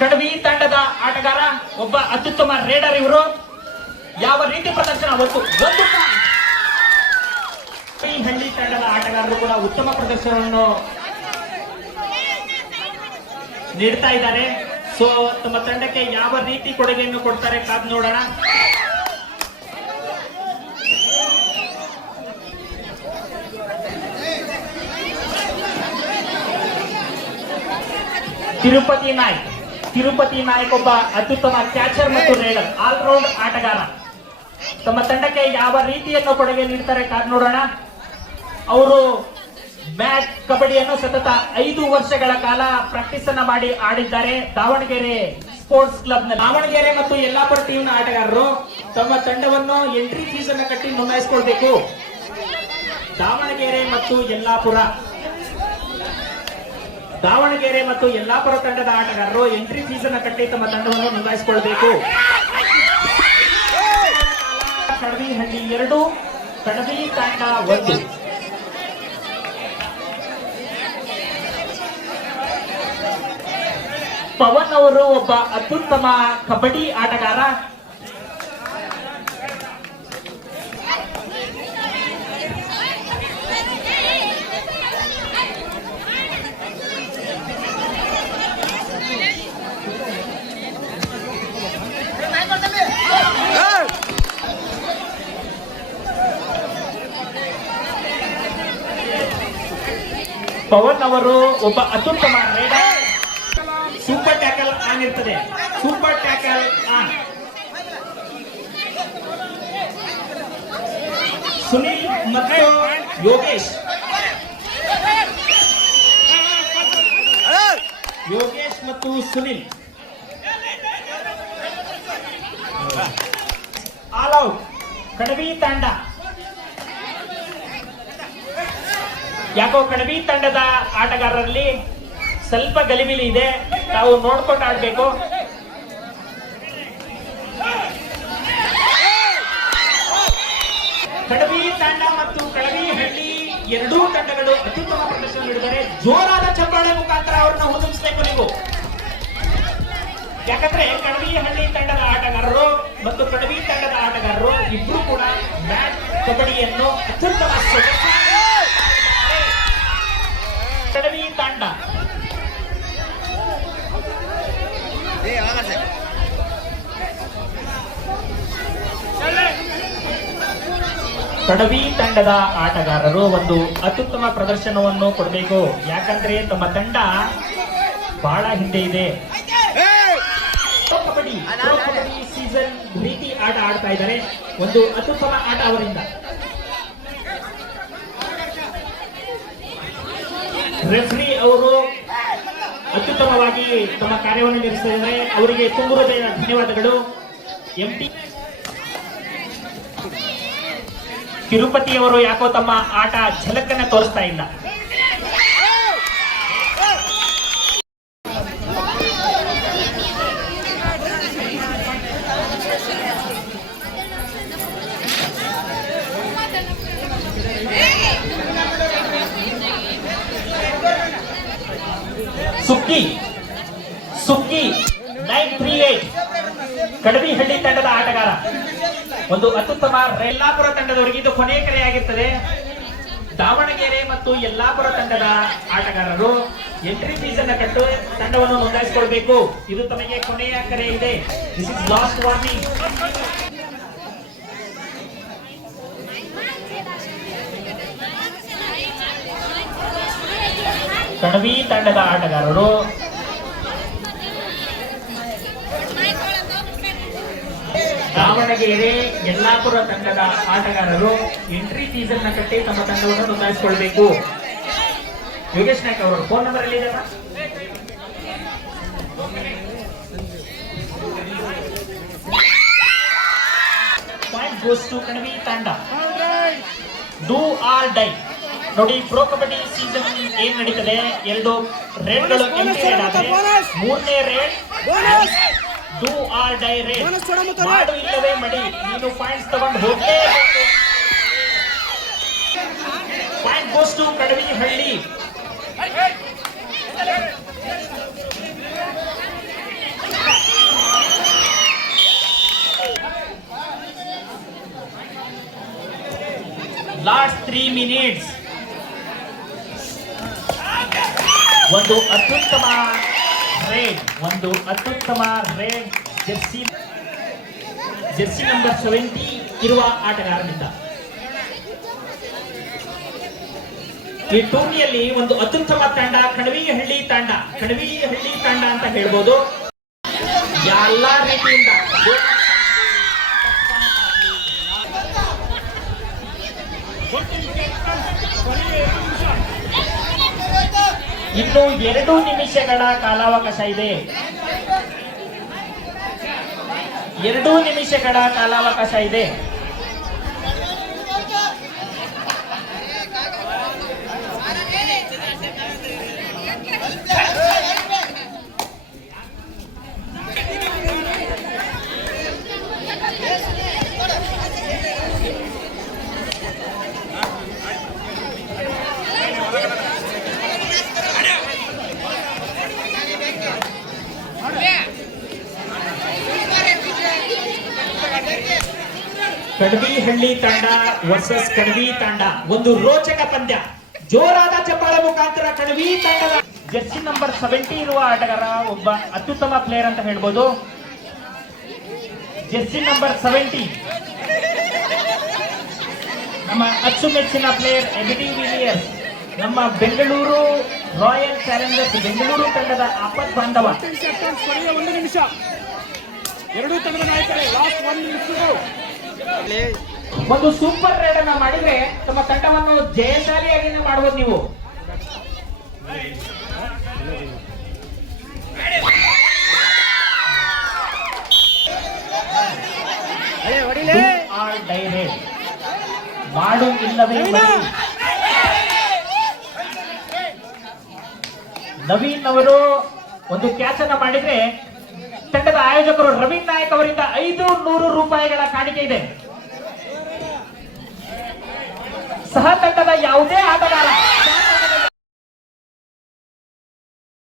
ಕಡವಿ ತಂಡದ ಆಟಗಾರ, ಒಬ್ಬ ಅತ್ಯುತ್ತಮ ರೇಡರ್ ಇವರು. ಯಾವ ರೀತಿ ಪ್ರದರ್ಶನ, ಒಂದು ಹಳ್ಳಿ ತಂಡದ ಆಟಗಾರರು ಕೂಡ ಉತ್ತಮ ಪ್ರದರ್ಶನವನ್ನು ನೀಡ್ತಾ ಇದ್ದಾರೆ. ಸೊ ತಮ್ಮ ತಂಡಕ್ಕೆ ಯಾವ ರೀತಿ ಕೊಡುಗೆಯನ್ನು ಕೊಡ್ತಾರೆ ಕಾದು ನೋಡೋಣ. ತಿರುಪತಿ ನಾಯ್ಕ್ ಒಬ್ಬ ಅತ್ಯುತ್ತಮ ಕ್ಯಾಚರ್ ಮತ್ತು ರೇಡರ್, ಆಲ್ರೌಂಡ್ ಆಟಗಾರ. ತಮ್ಮ ತಂಡಕ್ಕೆ ಯಾವ ರೀತಿಯನ್ನು ಕೊಡುಗೆ ನೀಡ್ತಾರೆ ಕಾದು ನೋಡೋಣ. ಅವರು ಮ್ಯಾಚ್ ಕಬಡ್ಡಿಯನ್ನು ಸತತ 5 ವರ್ಷಗಳ ಕಾಲ ಪ್ರಾಕ್ಟೀಸ್ ಅನ್ನ ಮಾಡಿ ಆಡಿದ್ದಾರೆ. ದಾವಣಗೆರೆ ಸ್ಪೋರ್ಟ್ಸ್ ಕ್ಲಬ್ ನ ದಾವಣಗೆರೆ ಮತ್ತು ಯಲ್ಲಾಪುರ ಟೀಮ್ ನ ಆಟಗಾರರು ತಮ್ಮ ತಂಡವನ್ನು ಎಂಟ್ರಿ ಫೀಸ್ ಅನ್ನು ಕಟ್ಟಿ ನೋಂದಾಯಿಸಿಕೊಳ್ಬೇಕು. ದಾವಣಗೆರೆ ಮತ್ತು ಯಲ್ಲಾಪುರ ತಂಡದ ಆಟಗಾರರು ಎಂಟ್ರಿ ಫೀಸ್ ಅನ್ನು ಕಟ್ಟಿ ತಮ್ಮ ತಂಡವನ್ನು ನೋಂದಾಯಿಸಿಕೊಳ್ಬೇಕು. ಕಡವಿಹಳ್ಳಿ 2, ಕಡವಿ ತಂಡ 1. ಪವನ್ ಅವರು ಒಬ್ಬ ಅತ್ಯುತ್ತಮ ಕಬಡ್ಡಿ ಆಟಗಾರ. ಪವನ್ ಅವರು ಒಬ್ಬ ಅತ್ಯುತ್ತಮ ರೇಡರ್. ಸೂಪರ್ ಟ್ಯಾಕಲ್ ಆನ್ ಇರ್ತದೆ, ಸೂಪರ್ ಟ್ಯಾಕಲ್ ಆನ್. ಸುನಿಲ್ ಮತ್ತು ಯೋಗೇಶ್ ಮತ್ತು ಸುನಿಲ್ ಆಲ್ ಔಟ್. ಕಡವಿ ತಂಡ, ಯಾಕೋ ಕಡವಿ ತಂಡದ ಆಟಗಾರರಲ್ಲಿ ಸ್ವಲ್ಪ ಗಲಿಬಿಲಿ ಇದೆ, ತಾವು ನೋಡ್ಕೊಂಡು ಆಡ್ಬೇಕು. ಕಡವಿ ತಂಡ ಮತ್ತು ಕಡವಿಹಳ್ಳಿ ಎರಡೂ ತಂಡಗಳು ಅತ್ಯುತ್ತಮ ಪ್ರದರ್ಶನ ನೀಡಿದ್ದಾರೆ. ಜೋರಾದ ಚಪ್ಪಾಳೆ ಮುಖಾಂತರ ಅವ್ರನ್ನ ಹುದುಗಿಸಬೇಕು ನೀವು. ಯಾಕಂದ್ರೆ ಕಡವಿಹಳ್ಳಿ ತಂಡದ ಆಟಗಾರರು ಮತ್ತು ಕಡವಿ ತಂಡದ ಆಟಗಾರರು ಇಬ್ರು ಕೂಡ ಮ್ಯಾಚ್ ಕಬಡ್ಡಿಯನ್ನು ಅತ್ಯುತ್ತಮ ಕಡವಿ ತಂಡ ಕಡವಿ ತಂಡದ ಆಟಗಾರರು ಒಂದು ಅತ್ಯುತ್ತಮ ಪ್ರದರ್ಶನವನ್ನು ಕೊಡಬೇಕು. ಯಾಕಂದ್ರೆ ತಮ್ಮ ತಂಡ ಬಹಳ ಹಿಂದೆ ಇದೆ. ಕಬಡ್ಡಿ ಸೀಸನ್ ರೀತಿ ಆಟ ಆಡ್ತಾ ಇದ್ದಾರೆ. ಒಂದು ಅತ್ಯುತ್ತಮ ಆಟ ಅವರಿಂದ. ರೆಫ್ರಿ ಅವರು ಅತ್ಯುತ್ತಮವಾಗಿ ತಮ್ಮ ಕಾರ್ಯವನ್ನು ನಿರ್ವಹಿಸಿದ್ದಾರೆ. ಅವರಿಗೆ ತುಂಬ ಹೃದಯದ ಧನ್ಯವಾದಗಳು. ಎಂಟಿ ತಿರುಪತಿಯವರು ಯಾಕೋ ತಮ್ಮ ಆಟ ಝಲಕನ್ನ ತೋರಿಸ್ತಾ ಇಲ್ಲ. ಸುಕ್ಕಿ 938 ಕಡವಿಹಳ್ಳಿ ತಂಡದ ಆಟಗಾರ, ಒಂದು ಅತ್ಯುತ್ತಮ. ಯಲ್ಲಾಪುರ ತಂಡದವರಿಗೆ ಇದು ಕೊನೆಯ ಕರೆಯಾಗಿರ್ತದೆ. ದಾವಣಗೆರೆ ಮತ್ತು ಯಲ್ಲಾಪುರ ತಂಡದ ಆಟಗಾರರು ಎಂಟ್ರಿ ಫೀಸ್ ಅನ್ನು ಕಟ್ಟು ತಂಡವನ್ನು ನೋಂದಾಯಿಸಿಕೊಳ್ಬೇಕು. ಇದು ತಮಗೆ ಕೊನೆಯ ಕರೆ ಇದೆ. This is last warning. Kadavi ತಂಡದ ಆಟಗಾರರು ದಾವಣಗೆರೆ ಯಲ್ಲಾಪುರ ತಂಡದ ಆಟಗಾರರು ಎಂಟ್ರಿ ಫೀಸ್ ಅನ್ನು ಕಟ್ಟಿ ತಮ್ಮ ತಂಡವನ್ನು ನೋಂದಾಯಿಸಿಕೊಳ್ಬೇಕು. ಯೋಗೇಶ್ ನಾಯ್ಕ್ ಅವರು ಫೋನ್ ನಂಬರ್ ಎಲ್ಲಿದೆ? ಪಾಯಿಂಟ್ ಗೋಸ್ ಟು ಕಡವಿ ತಂಡ. Do or die. ನೋಡಿ, ಪ್ರೋ ಕಬಡ್ಡಿ ಸೀಸನ್ ಏನ್ ನಡೀತದೆ, 2 ರೇಡ್ಗಳು ಎಂಟ್ರಿ ರೇಡ್ ಆದ್ರೆ 3ನೇ raid do or die raid. ಮಾಡು ಇಲ್ಲವೇ ಮಡಿ, ನೀನು ಪಾಯಿಂಟ್ಸ್ ತಗೊಂಡು ಹೋಗಲೇಬೇಕು. Point goes to Kadavihalli. Last 3 minutes. ಒಂದು ಅತ್ಯುತ್ತಮ ರೇಡ್ ಜೆರ್ಸಿ ನಂಬರ್ 70 ಇರುವ ಆಟಗಾರನಿಂದ. ಈ ಟೂರ್ನಿಯಲ್ಲಿ ಒಂದು ಅತ್ಯುತ್ತಮ ತಂಡ ಕಣವಿಹಳ್ಳಿ ತಂಡ ಅಂತ ಹೇಳ್ಬೋದು. ಎಲ್ಲಾ ರೀತಿಯಿಂದ ಇನ್ನು 2 ನಿಮಿಷಗಳ ಕಾಲಾವಕಾಶ ಇದೆ. 2 ನಿಮಿಷಗಳ ಕಾಲಾವಕಾಶ ಇದೆ. ಕಣವಿಹಳ್ಳಿ ತಂಡ ವರ್ಸಸ್ ಕಣವಿ ತಂಡ, ಒಂದು ರೋಚಕ ಪಂದ್ಯ. ಜೋರಾದ ಚಪ್ಪಾಳೆ ಮುಖಾಂತರ ಕಣವಿ ತಂಡದ ಜೆರ್ಸಿ ನಂಬರ್ 70 ಇರುವ ಆಟಗಾರ ಒಬ್ಬ ಅತ್ಯುತ್ತಮ ಪ್ಲೇಯರ್ ಅಂತ ಹೇಳ್ಬೋದು. ಜೆರ್ಸಿ ನಂಬರ್ 70 ನಮ್ಮ ಅಚ್ಚುಮೆಚ್ಚಿನ ಪ್ಲೇಯರ್ ಎಬಿಡಿ ವಿಲಿಯರ್ಸ್, ನಮ್ಮ ಬೆಂಗಳೂರು ರಾಯಲ್ ಚಾಲೆಂಜರ್ಸ್ ಬೆಂಗಳೂರು ತಂಡದ ಆಪತ್ ಬಾಂಧವ. ಎರಡೂ ತಂಡದ ನಾಯಕರೇ ಲಾಸ್ಟ್ 1 ನಿಮಿಷ ಒಂದು ಸೂಪರ್ ರೈಡ್ ಅನ್ನ ಮಾಡಿದ್ರೆ ತಮ್ಮ ತಂಡವನ್ನು ಜಯಶಾಲಿಯಾಗಿ ಮಾಡಬಹುದು ನೀವು. ಮಾಡು ಇಲ್ಲವೇ ನವೀನ್ ಅವರು ಒಂದು ಕ್ಯಾಚ್ ಅನ್ನ ಮಾಡಿದ್ರೆ ತಂಡದ ಆಯೋಜಕರು ರವೀನ್ ನಾಯಕ್ ಅವರಿಂದ 500 ರೂಪಾಯಿಗಳ ಕಾಣಿಕೆ ಇದೆ. ಸಹ ತಂಡದ ಯಾವುದೇ ಆಟಗಾರ